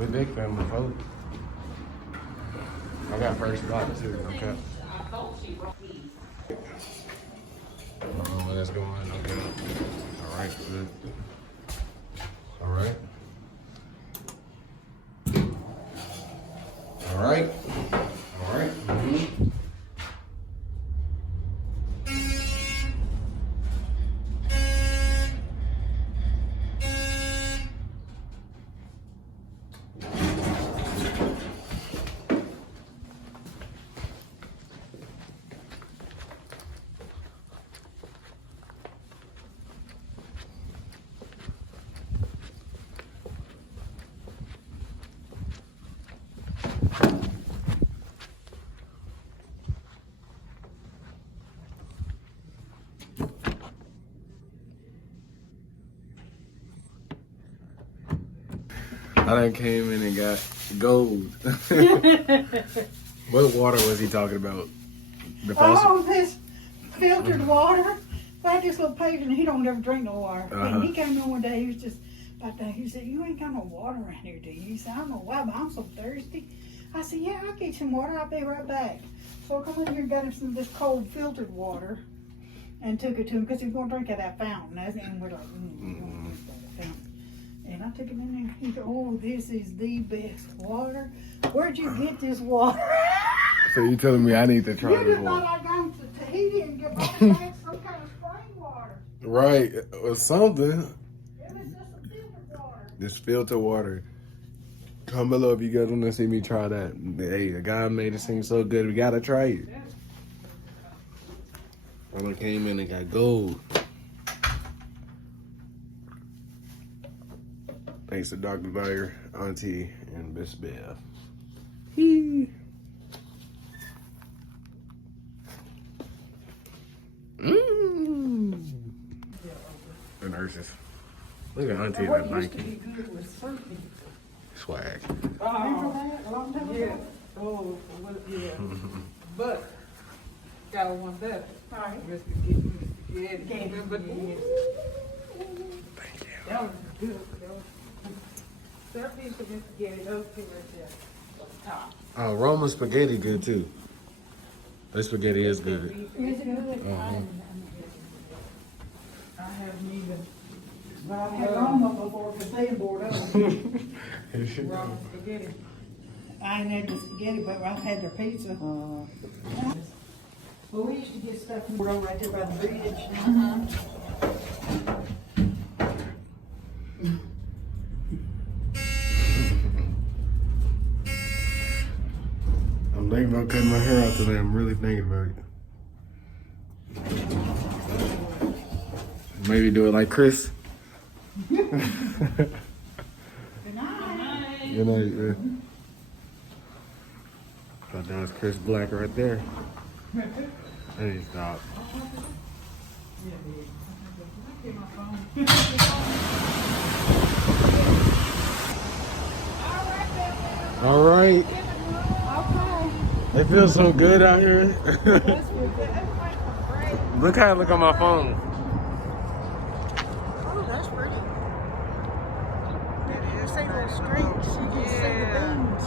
We big family, folks. I got first spot too, okay. Let's go on, okay. Alright, good. Alright. Alright. Alright. Mm-hmm. I done came in and got gold. What water was he talking about? The faucet? Oh, this filtered water. I had this little patient, he don't ever drink no water. And he came in one day, he was just about that. He said, "You ain't got no water around here, do you?" He said, "I don't know why, but I'm so thirsty." I said, "Yeah, I'll get some water. I'll be right back." So I come in here and got him some of this cold filtered water and took it to him because he was going to drink at that fountain. And we're like, we don't drink that fountain. And I took him in there and he said, "Oh, this is the best water. Where'd you get this water?" So you telling me I need to try You this just thought water? I'd gone to Tahiti and get some kind of spring water. Right, or something. It was just a filtered water. This filter water. Comment below if you guys want to see me try that. Hey, the guy made it seem so good. We gotta try it. I came in and got gold. Thanks to Dr. Dyer, Auntie, and Miss Bev. The nurses. Look at Auntie in that Nike. Swag. Remember that a long time ago? Yeah. Oh, well, yeah. But got one better. Right. Mr. Getty. Remember that? Thank you. That was good. That was that piece of Mr. Getty. Those two right there. Top. Oh, Roman spaghetti good too. That spaghetti is good. Is it good? I haven't even But I've had Roma before because they bored up. raw spaghetti. I ain't had the spaghetti, but I've had their pizza. Well, we used to get stuff from right there by the bridge. I'm thinking about cutting my hair out today. I'm really thinking about it. Maybe do it like Chris. Good night. Good night, man. Thought that was Chris Black right there. Hey, stop. All right. It feels so good out here. Look how I look on my phone. Oh, that's pretty. You see the streets, you can see the beams.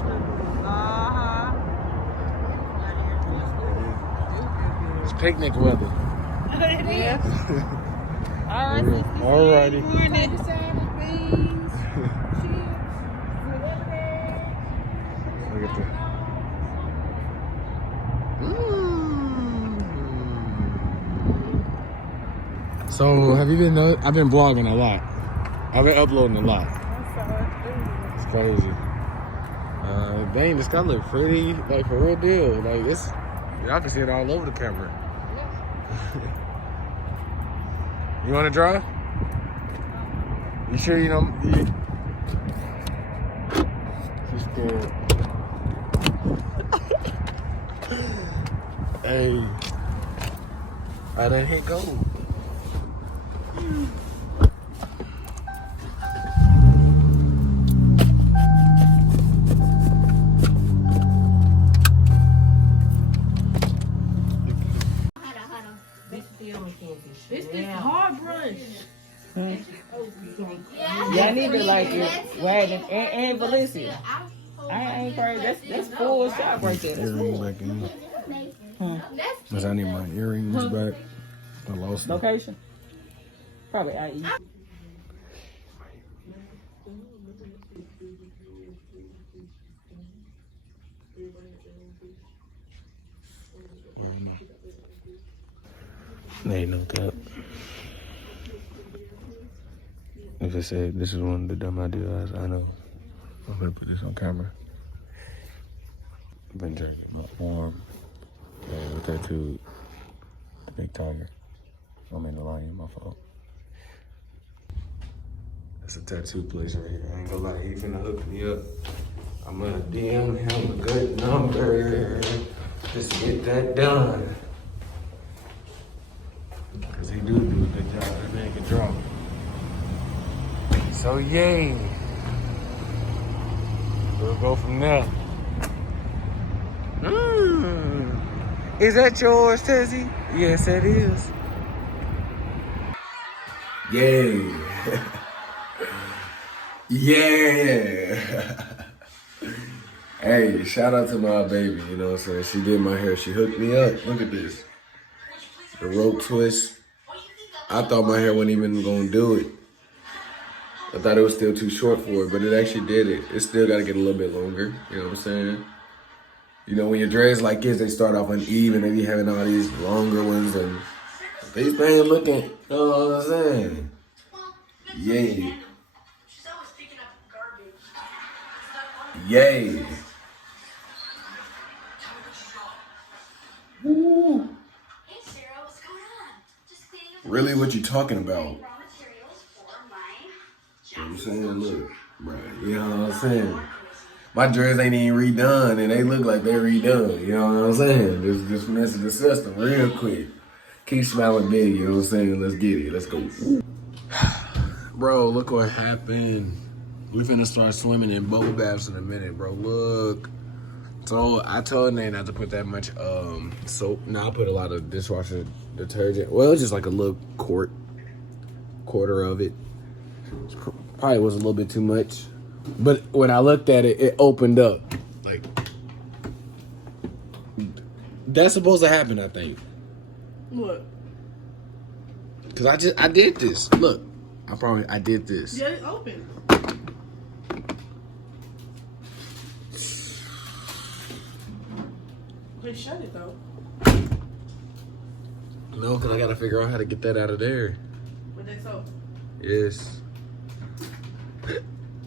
It's picnic weather. It is. Alrighty. Look at that. So, have you been? I've been vlogging a lot. I've been uploading a lot. It's crazy. Dang, this guy look pretty, like for real deal. Like it's, y'all can see it all over the camera. You want to drive? You sure you don't? She's scared. Hey, I done hit gold. This is hard brush. Yeah, I need to like it. Wagon and Valencia. I ain't crazy. That's full shop right there. That's Earrings full. back in. Cause I need my earrings back. I lost them. Location? Probably IE. There ain't no cap. If it said this is one of the dumb ideas, I know. I'm gonna put this on camera. I've been drinking my arm. Yeah, with tattooed the big tiger. I'm in the lion, my fault. That's a tattoo place right here. I ain't gonna lie, he finna hook me up. I'm gonna DM him a good number. Just get that done. Cause he do a good job. That man can draw. So yay. We'll go from there. Is that yours, Tezzy? Yes, it is. Yay. Yeah. Hey, shout out to my baby, you know what I'm saying? She did my hair. She hooked me up. Look at this. The rope twist. I thought my hair wasn't even gonna do it. I thought it was still too short for it, but it actually did it. It still gotta get a little bit longer, you know what I'm saying? You know, when your dreads like kids, they start off uneven, they be having all these longer ones, and these things looking, you know what I'm saying? Yay. Yay. Woo. Really, what you talking about? You know what I'm saying? Look, bro, you know what I'm saying? My dreads ain't even redone, and they look like they're redone. You know what I'm saying? Just messing the system real quick. Keep smiling big, you know what I'm saying? Let's get it. Let's go. Bro, look what happened. We finna start swimming in bubble baths in a minute, bro. Look. So I told Nate not to put that much soap. Now I put a lot of dishwasher detergent. Well, it's just like a little quarter of it. Probably was a little bit too much. But when I looked at it, it opened up. Like, that's supposed to happen, I think. What? Cause I did this. Look, I did this. Yeah, it opened. They shut it though. No, cause I gotta figure out how to get that out of there. But they so. Yes.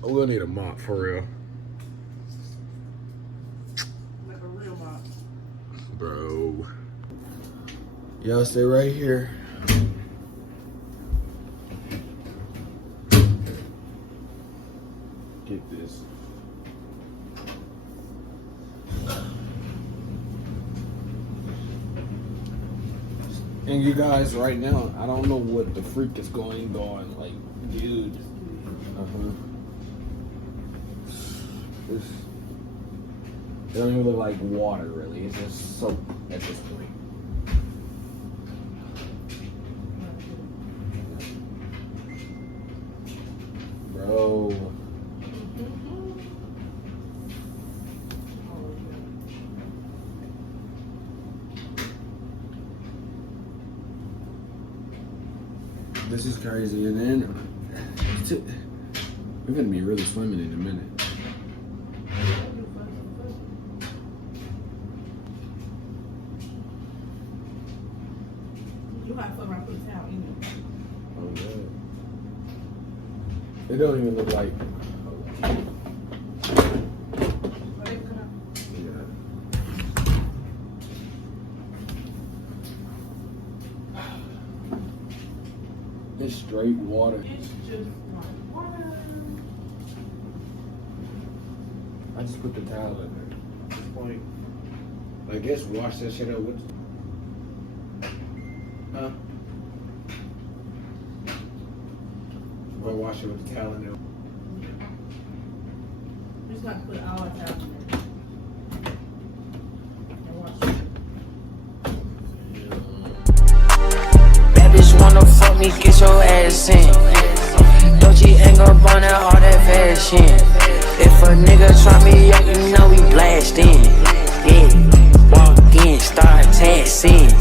We'll need a mop for real. Like a real mop. Bro. Y'all stay right here. Get this. And you guys, right now, I don't know what the freak is going on. Like, dude. It don't even look like water, really. It's just soap at this point. Bro. This is crazy. And then we're gonna be really swimming in a minute. You might put my foot out in it. Oh yeah. It don't even look like. It's straight water. It's just like water. I just put the towel in there. At this point, I guess wash that shit out with. Huh? Or wash it with the towel in there. You just got to put all the towel in there. And wash it. Bitch wanna fuck me, get your ass in. Dolce and Gabbana, all that fast fashion. If a nigga try me up, you know we blast in. Yeah, walk in, start taxing.